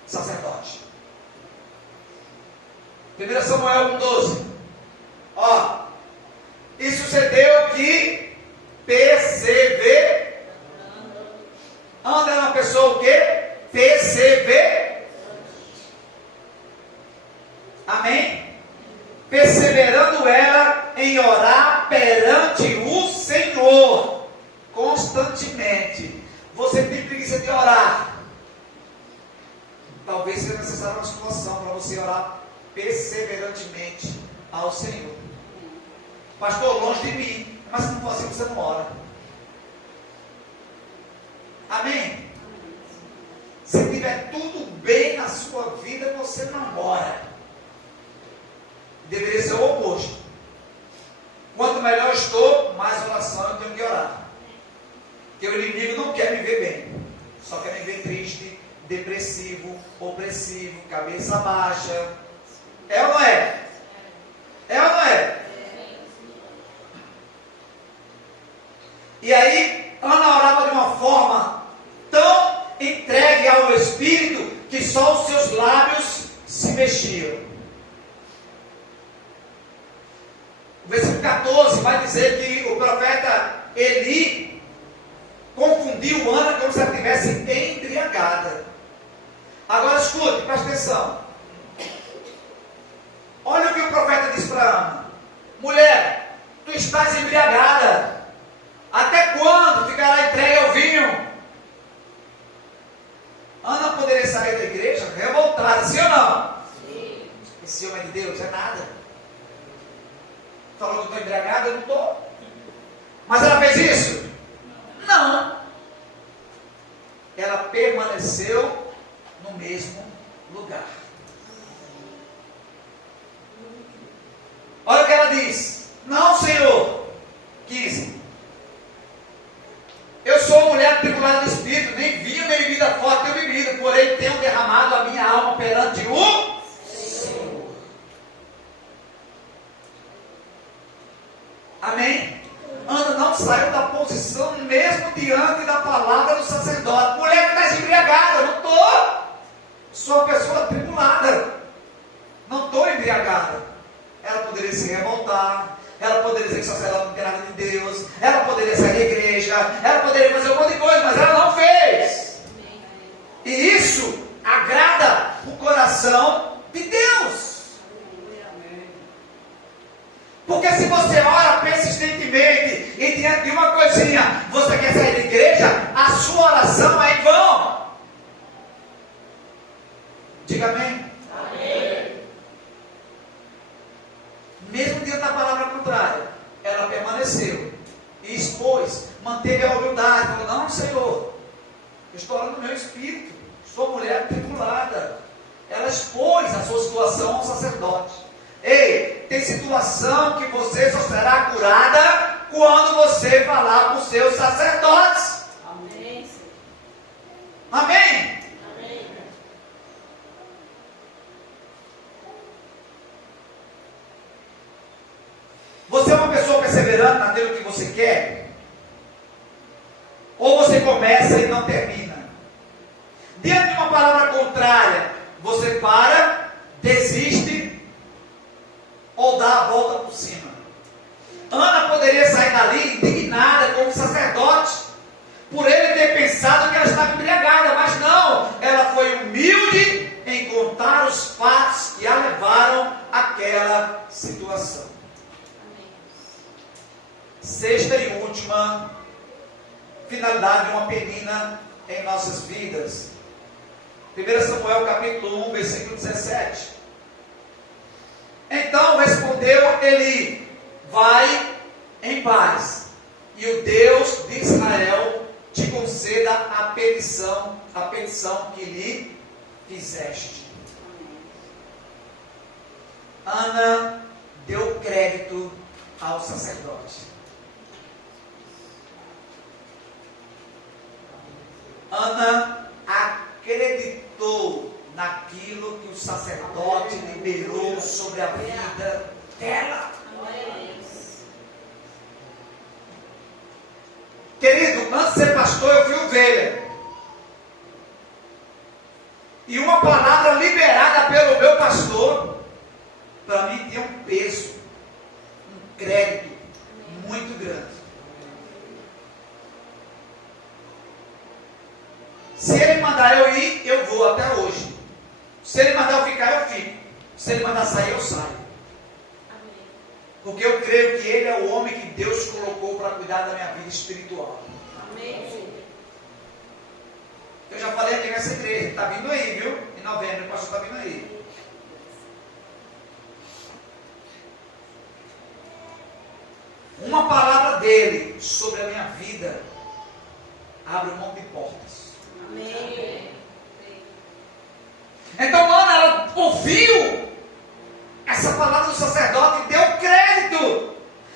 sacerdote. 1 Samuel 1,12. Ó, e sucedeu que perseverando. Ana era uma pessoa o quê? Perseverante. Amém? Perseverando ela em orar perante o Senhor constantemente. Você tem preguiça de orar. talvez seja necessária uma situação para você orar perseverantemente ao Senhor. Pastor, longe de mim, mas se não for assim, você não ora. Amém? Se tiver tudo bem na sua vida, você não ora. Deveria ser o oposto. Quanto melhor eu estou, mais oração eu tenho que orar. Porque o inimigo não quer me ver bem, só quer me ver triste, depressivo, opressivo, cabeça baixa. É ou não é? É ou não é? E aí, Ana orava de uma forma tão entregue ao Espírito que só os seus lábios se mexiam. O versículo 14 vai dizer que o profeta Eli confundiu Ana como se ela estivesse embriagada. Agora escute, presta atenção. Olha o que o profeta disse para Ana: mulher, tu estás embriagada. Até quando ficará entregue ao vinho? Ana poderia sair da igreja revoltada, sim ou não? Sim. Esse homem de Deus é nada. Falou que eu estou embriagada, eu não estou. Mas ela fez isso? Não. Ela permaneceu no mesmo lugar. Olha o que ela diz: não, Senhor. 15. Eu sou uma mulher tribulada de espírito, nem vinho nem bebida forte tenho bebido, porém tenho derramado a minha alma perante o Senhor. Amém? Ana não saiu da posição mesmo diante da palavra do sacerdote. Mulher que está embriagada, não estou. Sou uma pessoa tribulada, não estou embriagada. Ela poderia se revoltar, ela poderia dizer que o sacerdote não tem nada de Deus, ela poderia sair da igreja, ela poderia fazer um monte de coisa, mas ela não fez. E isso agrada o coração de Deus. Porque se você ora persistentemente e diante de uma coisinha, você quer sair da igreja, a sua oração é em vão. Diga amém. Amém. Mesmo diante da palavra contrária, ela permaneceu e expôs, manteve a humildade. Falou: não, Senhor, eu estou orando no meu espírito, sou mulher tribulada. Ela expôs a sua situação ao sacerdote. Ei, tem situação que você só será curada quando você falar com os seus sacerdotes. Amém. Amém. Você é uma pessoa perseverante naquilo que você quer? Ou você começa e não termina? Diante de uma palavra contrária, você para, desiste ou dá a volta por cima? Ana poderia sair dali indignada como sacerdote, por ele ter pensado que ela estava embriagada, mas não, ela foi humilde em contar os fatos que a levaram àquela situação. Sexta e última finalidade de uma penina em nossas vidas. 1 Samuel capítulo 1, versículo 17. Então respondeu Eli: vai em paz, e o Deus de Israel te conceda a petição que lhe fizeste. Ana deu crédito ao sacerdote. Ana acreditou naquilo que o sacerdote liberou sobre a vida dela. Querido, antes de ser pastor, eu fui ovelha. E uma palavra liberada pelo meu pastor, para mim tinha um peso, um crédito muito grande. Se ele mandar eu ir, eu vou até hoje. Se ele mandar eu ficar, eu fico. Se ele mandar sair, eu saio. Porque eu creio que ele é o homem que Deus colocou para cuidar da minha vida espiritual. Amém. Eu já falei aqui nessa igreja, está vindo aí, viu? E novembro, o pastor está vindo aí. Uma palavra dele sobre a minha vida abre um monte de portas. Amém. Então, Ana, ela ouviu essa palavra do sacerdote e deu crédito.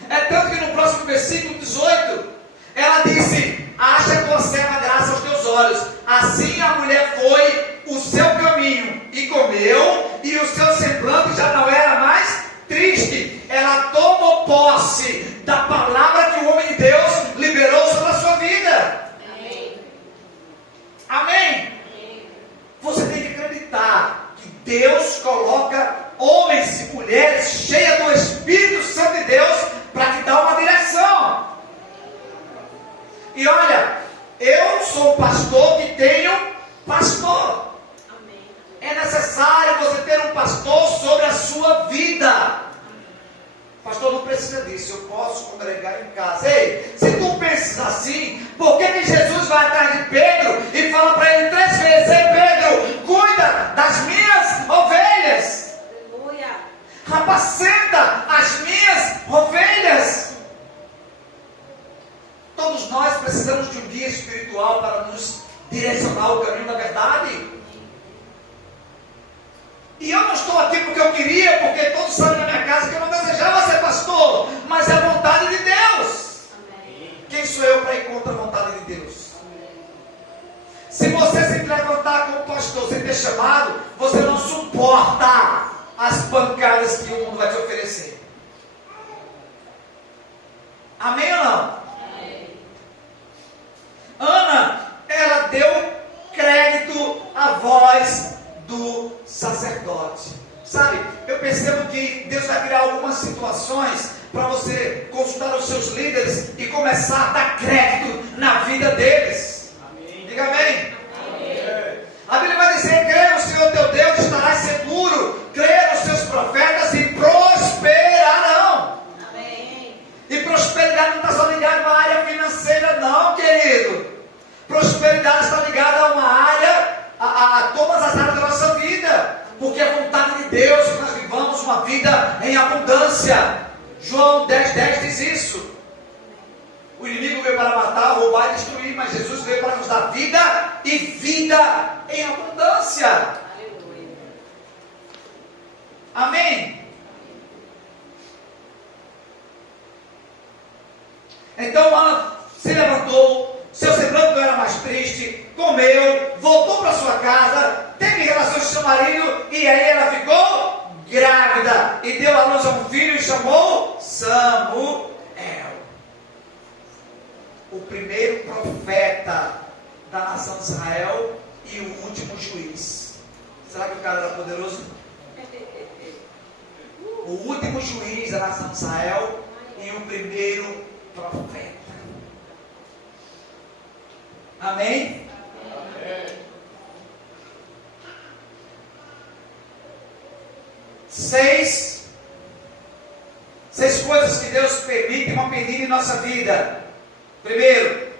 É tanto que no próximo versículo 18, ela disse: acha a tua serva graça aos teus olhos. Assim a mulher foi o seu caminho e comeu, e o seu semblante já não era mais triste. Ela tomou posse da palavra que o homem de Deus liberou sobre a sua vida. Amém. Amém? Você tem que acreditar que Deus coloca homens e mulheres cheias do Espírito Santo de Deus para te dar uma direção. E olha, eu sou um pastor que tenho pastor. Amém. É necessário você ter um pastor sobre a sua vida. Pastor, não precisa disso, eu posso congregar em casa. Ei, se tu pensas assim, por que Jesus vai atrás de Pedro e fala para ele 3 vezes: ei Pedro, cuida das minhas ovelhas, Aleluia. apacenta as minhas ovelhas. Todos nós precisamos de um guia espiritual para nos direcionar o caminho da verdade. E eu não estou aqui porque eu queria, porque todos sabem na minha casa que eu não desejava ser pastor, mas é a vontade de Deus. Amém. Quem sou eu para ir contra a vontade de Deus? Se você se levantar como pastor sem ter chamado, você não suporta as pancadas que o mundo vai te oferecer. Amém ou não? Amém. Ana, ela deu crédito à voz do sacerdote. Sabe, eu percebo que Deus vai criar algumas situações para você consultar os seus líderes e começar a dar crédito na vida deles. Amém. Diga amém. Amém. A Bíblia vai dizer: creia no Senhor teu Deus, estarás seguro, creia nos seus profetas e prosperarão. Amém. E prosperidade não está só ligada a uma área financeira não, querido. Prosperidade está ligada a uma área, a todas as áreas da nossa vida, porque é vontade de Deus que nós vivamos uma vida em abundância. João 10,10 diz isso. O inimigo veio para matar, roubar e destruir, mas Jesus veio para nos dar vida e vida em abundância. Aleluia. Amém? Então Ana se levantou, seu semblante não era mais triste, comeu, voltou para sua casa, teve relações com seu marido, e aí ela ficou grávida e deu à luz a um filho e chamou Samuel, o primeiro profeta da nação de Israel e o último juiz. Será que o cara era poderoso? O último juiz da nação de Israel e o primeiro profeta. Amém? Amém. Seis coisas que Deus permite uma pedida em nossa vida. Primeiro,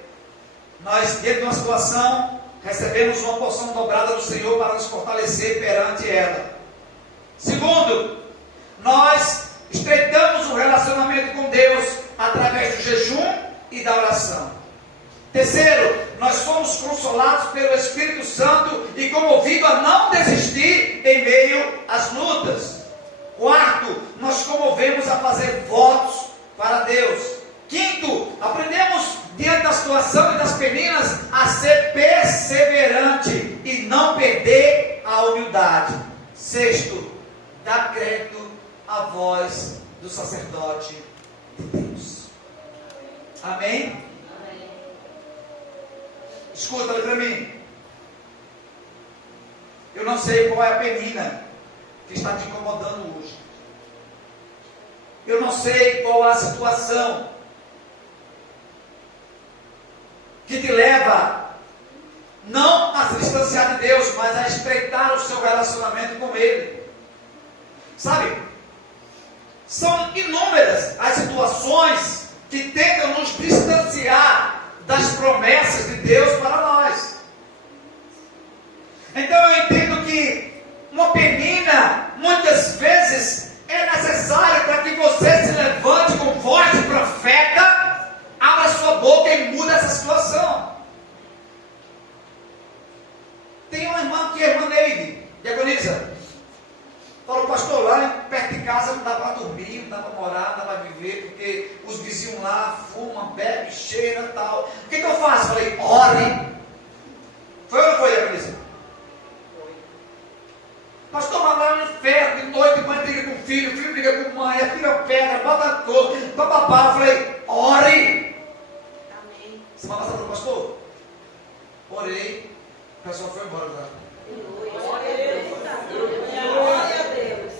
nós, diante de uma situação, recebemos uma porção dobrada do Senhor para nos fortalecer perante ela. Segundo, nós estreitamos o relacionamento com Deus através do jejum e da oração. Terceiro, nós fomos consolados pelo Espírito Santo e comovidos a não desistir em meio às lutas. Quarto, nós comovemos a fazer votos para Deus. Quinto, aprendemos diante da situação e das peninas a ser perseverante e não perder a humildade. Sexto, dar crédito à voz do sacerdote de Deus. Amém? Escuta para mim. Eu não sei qual é a penina que está te incomodando hoje. Eu não sei qual é a situação que te leva não a se distanciar de Deus, mas a estreitar o seu relacionamento com Ele. Sabe? São inúmeras as situações que tentam nos distanciar das promessas de Deus para nós. Então eu entendo que uma penina, muitas vezes, é necessário para que você se levante com voz de profeta, abra sua boca e muda essa situação. Tem uma irmã que é irmã Neide, diaconisa. Falou, pastor, lá perto de casa não dá para dormir, não dá para morar, não dá para viver, porque os vizinhos lá fumam, bebem, cheiram e tal. O que eu faço? Falei, ore. Foi ou não foi, diaconisa? Foi. Pastor, mas lá no inferno, de noite, mãe briga com o filho briga com mãe, a filha pega, bota todo, papapá. Eu falei, ore. Amém. Semana passada, pastor, orei, o pessoal foi embora lá. Glória a Deus.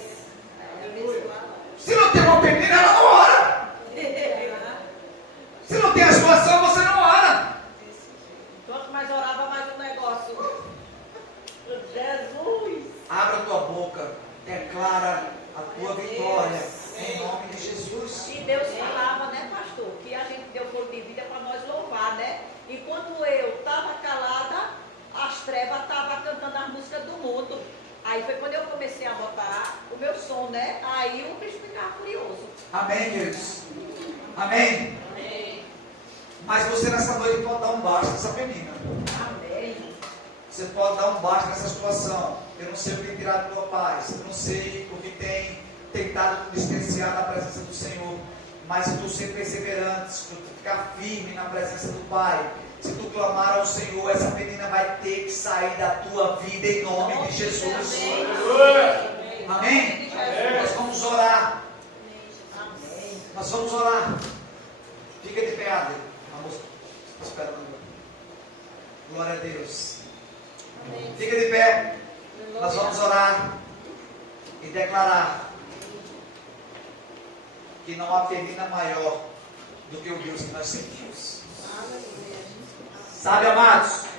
Se não tem uma penina, ela não ora. Se não tem a situação, você não ora. Quanto mais orava, mais um negócio. Jesus. Abra a tua boca, declara a tua vitória em nome de Jesus. E Deus falava, né, pastor, que a gente deu fogo de vida para nós louvar, né? Enquanto eu estava calada, as trevas estavam cantando as músicas do mundo. Aí foi quando eu comecei a botar o meu som, né? Aí o bicho ficava furioso. Amém, queridos? Amém? Amém. Mas você nessa noite pode dar um baixo nessa menina. Amém. Você pode dar um baixo nessa situação. Eu não sei o que tem tirado da tua paz. Eu não sei o que tem tentado distanciar da presença do Senhor. Mas se tu ser perseverante, se tu ficar firme na presença do Pai, se tu clamar ao Senhor, essa menina vai ter que sair da tua vida em nome de Jesus. Amém? Amém? Nós vamos orar. Amém. Nós vamos orar. Fica de pé, Adel. Vamos esperando. Glória a Deus. Amém. Fica de pé. Nós vamos orar e declarar que não há penina maior do que o Deus que nós sentimos. Sabe, amados?